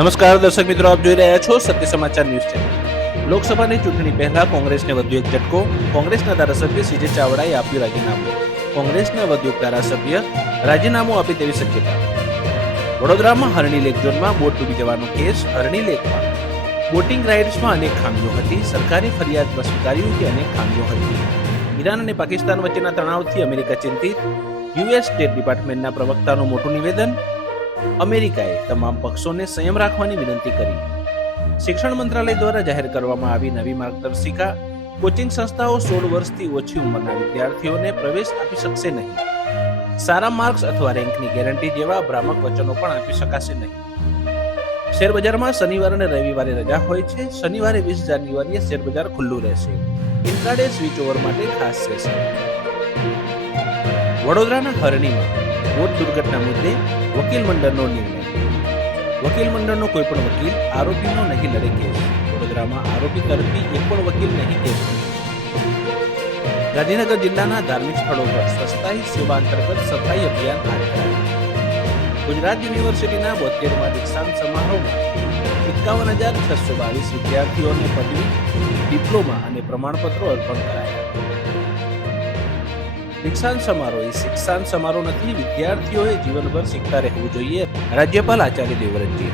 નમસ્કાર દર્શક મિત્રો, આપ જોઈ રહ્યા છો સત્ય સમાચાર ન્યૂઝ ચેનલ. લોકસભાની ચૂંટણી પહેલા કોંગ્રેસને વધુ એક ઝટકો. કોંગ્રેસના ધારાસભ્ય સીજે ચાવડાએ આપ્યું રાજીનામું. કોંગ્રેસના વધુ એક ધારાસભ્ય રાજીનામું આપે તેવી શક્યતા. વડોદરામાં હરણી લેક ઝોનમાં બોટ ડૂબી જવાનો કેસ. હરણી લેકમાં બોટિંગ રાઇડ્સમાં અનેક ખામીઓ હતી. સરકારી ફરિયાદમાં સ્વીકાર્યું કે અનેક ખામીઓ હતી. ઈરાન અને પાકિસ્તાન વચ્ચેના તણાવથી અમેરિકા ચિંતિત. યુએસ સ્ટેટ ડિપાર્ટમેન્ટના પ્રવક્તાનું મોટું નિવેદન. અમેરિકાએ તમામ પક્ષોને સંયમ રાખવાની વિનંતી કરી. શિક્ષણ મંત્રાલય દ્વારા જાહેર કરવામાં આવી નવી માર્ગદર્શિકા. કોચિંગ સંસ્થાઓ 16 વર્ષથી ઓછી ઉંમરના વિદ્યાર્થીઓને પ્રવેશ આપી શકશે નહીં. સારા માર્ક્સ અથવા રેન્કની ગેરંટી જેવા ભ્રામક વચનો પણ આપી શકાશે નહીં. શેરબજારમાં શનિવાર અને રવિવારે રજા હોય છે. શનિવારે 20 જાન્યુઆરીએ શેરબજાર ખુલ્લું રહેશે. ઇન્ટ્રાડે સ્વિચ ઓવર માટે ખાસ સેશન. વડોદરાના હરણીમાં બોટ દુર્ઘટના મુદ્દે વકીલ મંડળનો નિર્ણય. વકીલ મંડળનો કોઈ પણ વકીલ આરોપીનો નહીં લડે કેસ. વડોદરામાં આરોપી તરફી એક પણ વકીલ નહીં કેસ. ગાંધીનગર જિલ્લાના ધાર્મિક સ્થળો પર સ્વચ્છતા હી સેવા અંતર્ગત સફાઈ અભિયાન હાથ ધરાયું. ગુજરાત યુનિવર્સિટીના 72મા દીક્ષાંત સમારોહમાં 51,622 વિદ્યાર્થીઓને પદવી, ડિપ્લોમા અને પ્રમાણપત્રો અર્પણ કરાયા. દીક્ષાંત સમારોહ એ શિક્ષાંત સમારોહ નથી. વિદ્યાર્થીઓએ જીવનભર શીખતા રહેવું જોઈએ. રાજ્યપાલ આચાર્ય દેવવ્રતજી.